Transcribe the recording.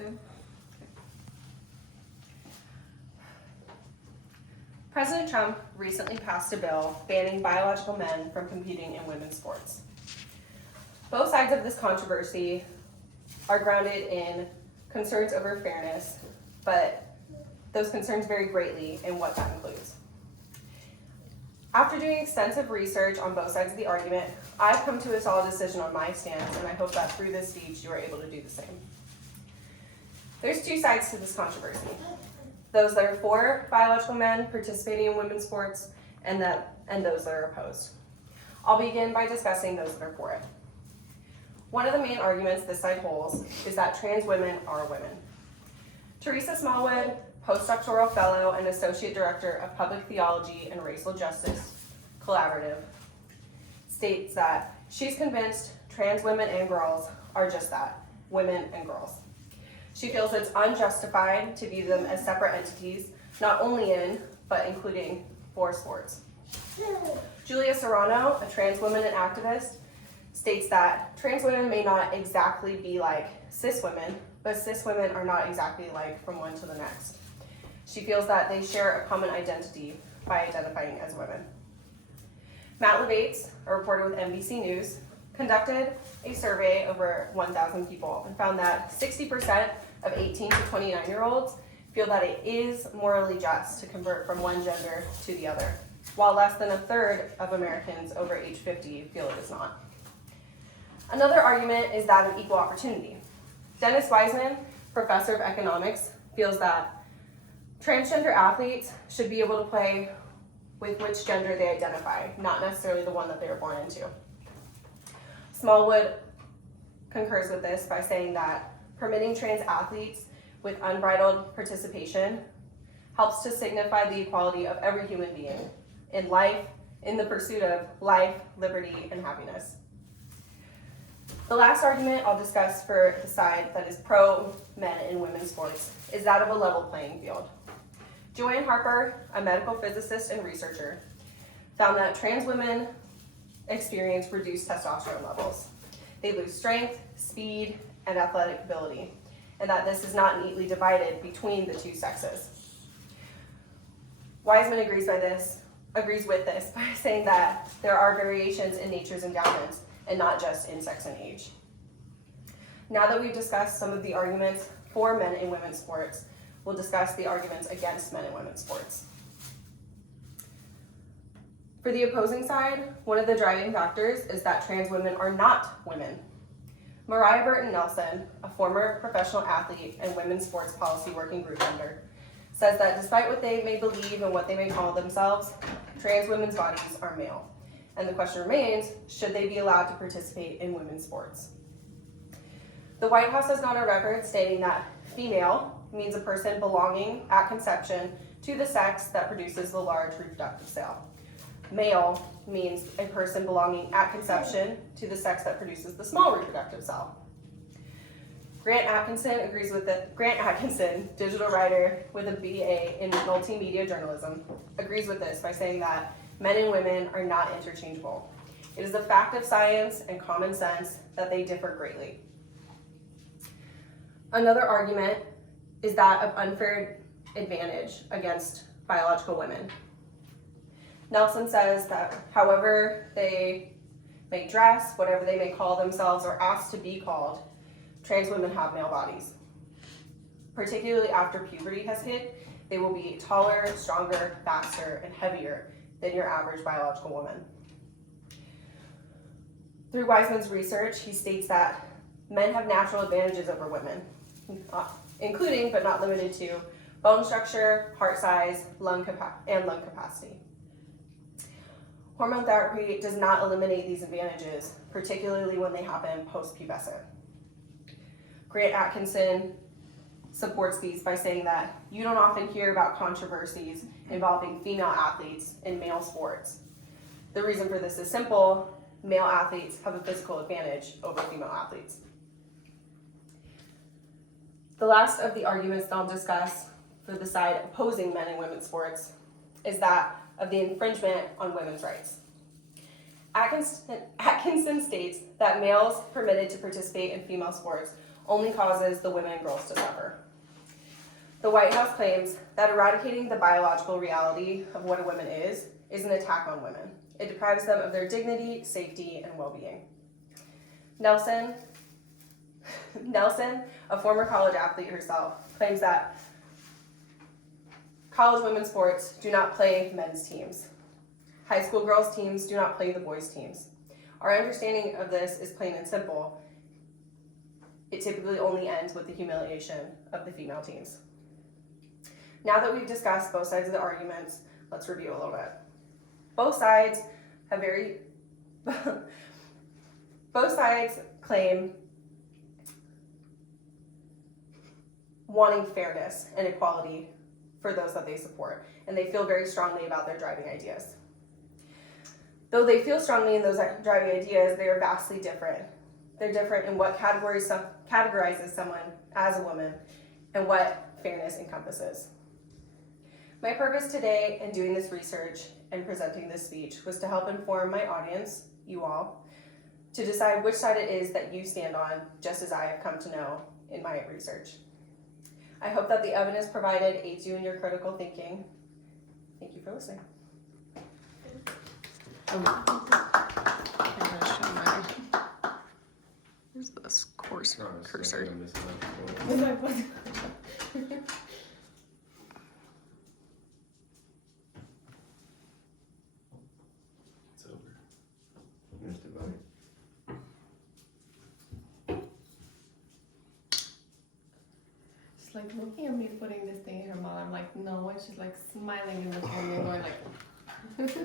Good. President Trump recently passed a bill banning biological men from competing in women's sports. Both sides of this controversy are grounded in concerns over fairness, but those concerns vary greatly in what that includes. After doing extensive research on both sides of the argument, I've come to a solid decision on my stance, and I hope that through this speech you are able to do the same. There's two sides to this controversy. Those that are for biological men participating in women's sports and those that are opposed. I'll begin by discussing those that are for it. One of the main arguments this side holds is that trans women are women. Teresa Smallwood, postdoctoral fellow and associate director of public theology and racial justice collaborative, states that she's convinced trans women and girls are just that, women and girls. She feels it's unjustified to view them as separate entities, not only in, but including for sports. Julia Serrano, a trans woman and activist, states that trans women may not exactly be like cis women, but cis women are not exactly like from one to the next. She feels that they share a common identity by identifying as women. Matt Levates, a reporter with NBC News, conducted a survey over 1,000 people and found that 60% of 18 to 29-year-olds feel that it is morally just to convert from one gender to the other, while less than a third of Americans over age 50 feel it is not. Another argument is that of equal opportunity. Dennis Wiseman, professor of economics, feels that transgender athletes should be able to play with which gender they identify, not necessarily the one that they were born into. Smallwood concurs with this by saying that permitting trans athletes with unbridled participation helps to signify the equality of every human being in life, in the pursuit of life, liberty, and happiness. The last argument I'll discuss for the side that is pro men in women's sports is that of a level playing field. Joanne Harper, a medical physicist and researcher, found that trans women experience reduced testosterone levels. They lose strength, speed, and athletic ability, and that this is not neatly divided between the two sexes. Wiseman agrees with this by saying that there are variations in nature's endowments and not just in sex and age. Now that we've discussed some of the arguments for men in women's sports, we'll discuss the arguments against men in women's sports. For the opposing side, one of the driving factors is that trans women are not women. Mariah Burton Nelson, a former professional athlete and women's sports policy working group member, says that despite what they may believe and what they may call themselves, trans women's bodies are male. And the question remains, should they be allowed to participate in women's sports? The White House has gone on record stating that female means a person belonging at conception to the sex that produces the large reproductive cell. Male means a person belonging at conception to the sex that produces the small reproductive cell. Grant Atkinson, digital writer with a BA in multimedia journalism, agrees with this by saying that men and women are not interchangeable. It is a fact of science and common sense that they differ greatly. Another argument is that of unfair advantage against biological women. Nelson says that however they may dress, whatever they may call themselves or asked to be called, trans women have male bodies. Particularly after puberty has hit, they will be taller, stronger, faster, and heavier than your average biological woman. Through Wiseman's research, he states that men have natural advantages over women, including but not limited to bone structure, heart size, lung capacity. Hormone therapy does not eliminate these advantages, particularly when they happen post-pubescent. Grant Atkinson supports these by saying that you don't often hear about controversies involving female athletes in male sports. The reason for this is simple: male athletes have a physical advantage over female athletes. The last of the arguments that I'll discuss for the side opposing men in women's sports is that of the infringement on women's rights. Atkinson states that males permitted to participate in female sports only causes the women and girls to suffer. The White House claims that eradicating the biological reality of what a woman is an attack on women. It deprives them of their dignity, safety, and well-being. Nelson, a former college athlete herself, claims that college women's sports do not play men's teams. High school girls' teams do not play the boys' teams. Our understanding of this is plain and simple. It typically only ends with the humiliation of the female teams. Now that we've discussed both sides of the arguments, let's review a little bit. Both sides claim wanting fairness and equality for those that they support, and they feel very strongly about their driving ideas. Though they feel strongly in those driving ideas, they are vastly different. They're different in what categorizes someone as a woman and what fairness encompasses. My purpose today in doing this research and presenting this speech was to help inform my audience, you all, to decide which side it is that you stand on, just as I have come to know in my research. I hope that the evidence provided aids you in your critical thinking. Thank you for listening. I'm gonna show my, where's this cursor? It's over. Missed it, buddy. She's like looking at me putting this thing in her mouth. I'm like, no, and she's like smiling in the camera and going like